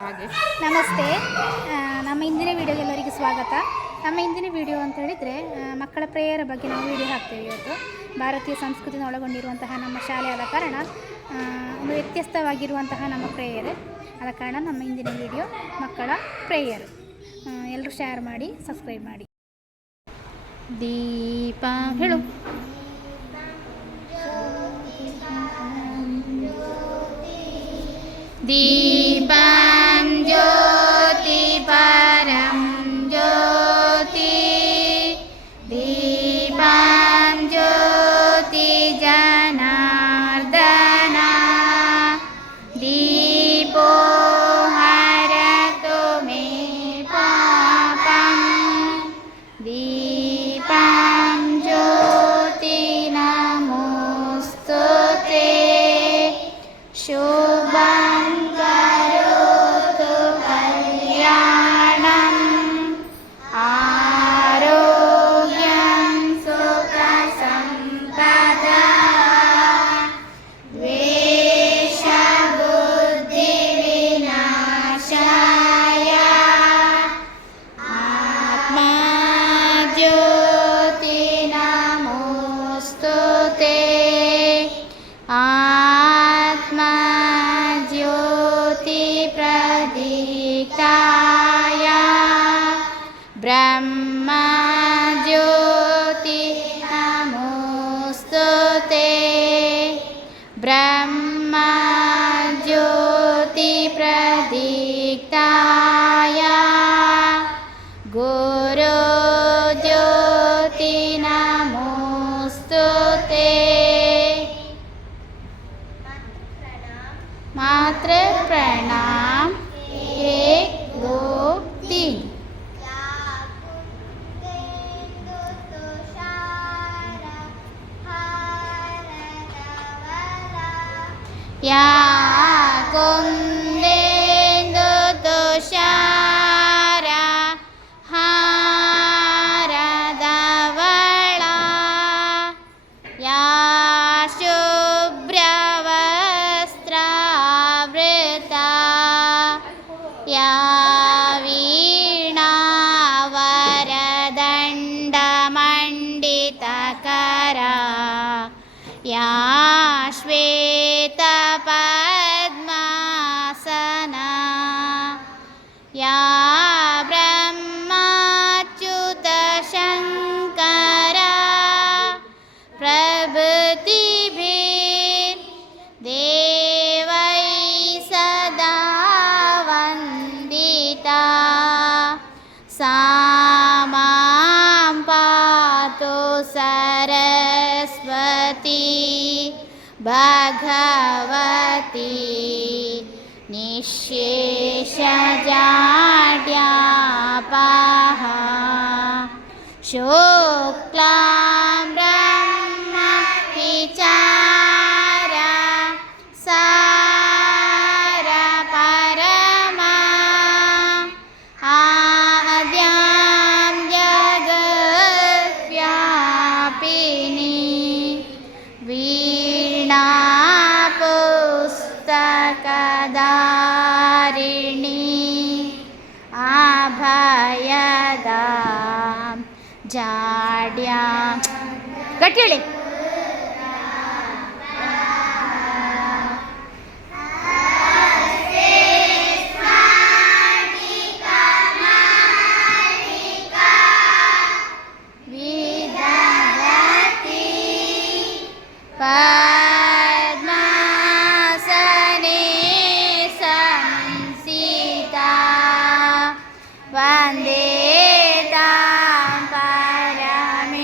ಹಾಗೆ ನಮಸ್ತೆ. ನಮ್ಮ ಇಂದಿನ ವಿಡಿಯೋಗೆ ಎಲ್ಲರಿಗೂ ಸ್ವಾಗತ. ನಮ್ಮ ಇಂದಿನ ವಿಡಿಯೋ ಅಂತ ಹೇಳಿದರೆ ಮಕ್ಕಳ ಪ್ರೇಯರ್ ಬಗ್ಗೆ ನಾವು ವಿಡಿಯೋ ಹಾಕ್ತೇವೆ. ಇವತ್ತು ಭಾರತೀಯ ಸಂಸ್ಕೃತಿನ ಒಳಗೊಂಡಿರುವಂತಹ ನಮ್ಮ ಶಾಲೆ ಆದ ಕಾರಣ ಒಂದು ವ್ಯತ್ಯಸ್ತವಾಗಿರುವಂತಹ ನಮ್ಮ ಪ್ರೇಯರ್ ಆದ ಕಾರಣ ನಮ್ಮ ಇಂದಿನ ವಿಡಿಯೋ ಮಕ್ಕಳ ಪ್ರೇಯರ್. ಎಲ್ಲರೂ ಶೇರ್ ಮಾಡಿ, ಸಬ್ಸ್ಕ್ರೈಬ್ ಮಾಡಿ. ದೀಪ ಹೇಳು. ದೀಪಂ ಜ್ಯೋತಿ ಪರಂ ಜ್ಯೋತಿ, ದೀಪಂ ಜ್ಯೋತಿ ಜನಾರ್ದನ, ದೀಪೋ ಹರತು ಮೇ ಪಾಪಂ, ದೀಪಂ ಜ್ಯೋತಿ ನಮೋಸ್ತುತೇ, ಶುಭಂ ಕರೋತು ಕಲ್ಯಾಣಂ, ಆರೋಗ್ಯಂ ಸುಖ ಸಂಪದಃ, ದ್ವೇಷ ಬುದ್ಧಿ ವಿನಾಶಾಯ, ಆತ್ಮ ಜ್ಯೋತಿ ನಮೋಸ್ತುತೇ, ಆತ್ಮ ಜ್ಯೋತಿ ಪ್ರದೀಪ್ತಾಯ, ಬ್ರಹ್ಮ ಜ್ಯೋತಿ ನಮೋಸ್ತುತೇ, ಬ್ರಹ್ಮ ಜ್ಯೋತಿ ಪ್ರದೀಪ್ತಾಯ, ಗುರು ಜ್ಯೋತಿ ನಮೋಸ್ತುತೇ, मात्र प्रणाम 1 2 3. या कुंदेन्दु तुषार हारधवला, या शुभ्रवस्त्रावृता, या वीणावरदण्डमण्डितकरा, या श्वेतपद्मासना, या ब्रह्माच्युतशङ्करा प्रभृतिभिर्देवैः सदा वन्दिता, सा मां पातु सरस्वती भगवती निःशेषजाड्यापः, शुक्लां ब्रह्म विचार सार परमा, आद्यां जगद्व्यापिनी, वीणा पुस्तकधारिणी, अभयदां जाड्यां ಗಟ್ಟಿ ಹೇಳಿ. ವಿದಧತಿ ಪದ್ಮಾಸನೆ ಸಂಸ್ಥಿತಾ, ವಂದೇ ತಾಂ Parameshwari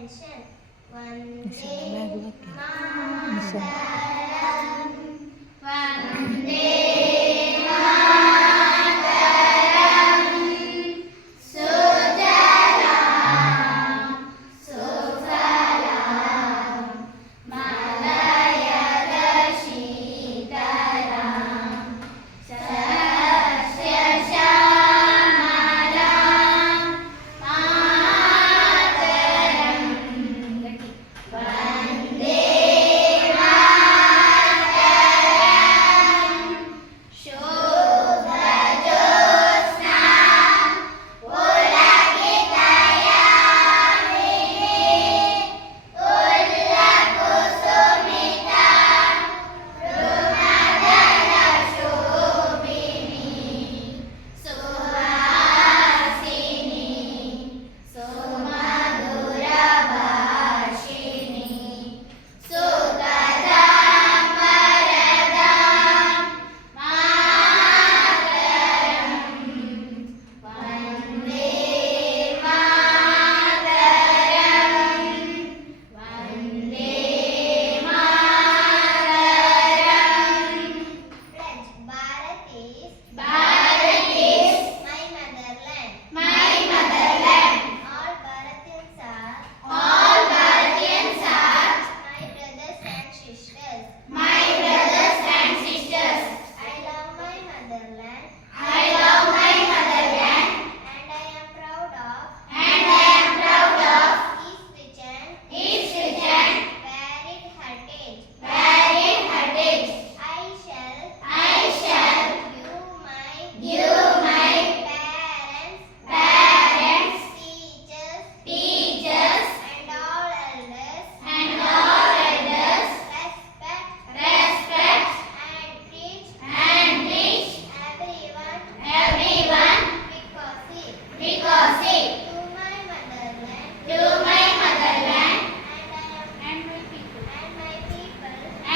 attention. Vande Mataram. Vande Mataram. Sujalam Sufalam Malayada Shitaram Sasya Syamalam Mataram. Vande Mataram. Shubha Jyotsna Pulakitayamini Tulla Kusumita Drumadana Shobhini Suhasini Sumadura Bhashini Sugadam Varadam Mataram. Vande Mataram. Vande Mataram. Pledge. Bharat is my motherland. My motherland. All Bharatiyans are my brothers and sisters. My brothers and sisters. I love my motherland. I love my motherland. And I am proud of its rich and varied heritage. I shall give my parents, teachers, and all elders respect and teach everyone because it to my motherland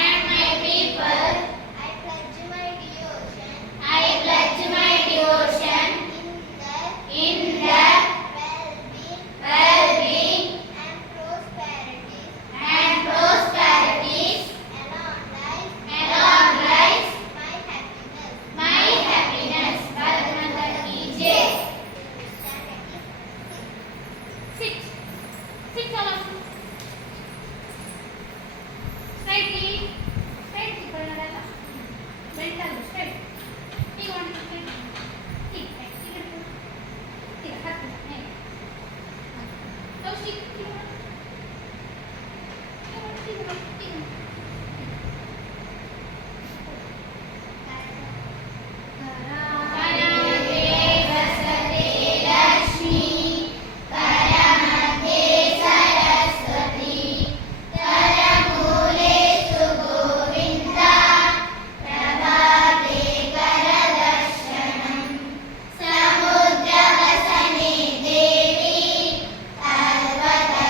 and my people. I pledge my devotion in the well-being and prosperities along life, my happiness. Bharat Mata ki jai. Sit all of you. Straightly Pranadala. Mental straight. You want to straight. Tik. Hat. Kaushik. Karate vasate Lakshmi Karamadhe Saraswati Karamule Govinda Prabhate Karadarshanam Samudravasane Devi Parvata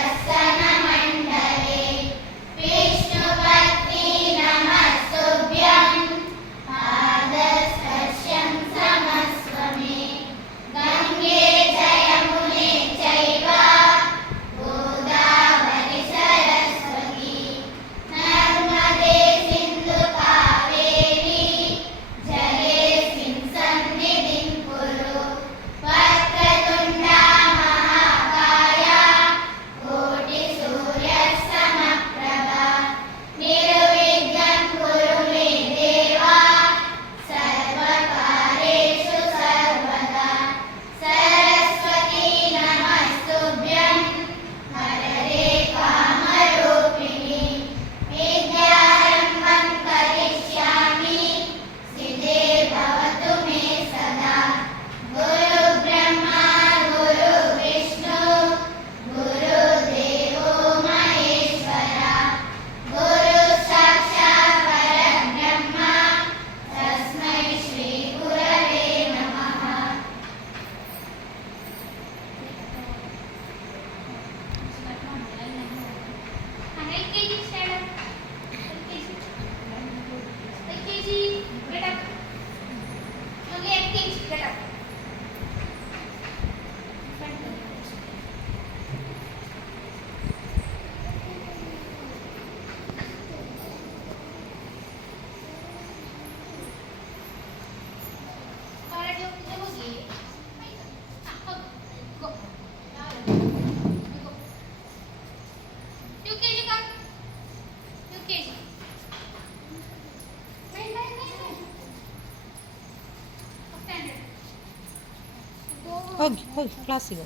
ಹೋಗಿ ಕ್ಲಾಸಿಗೆ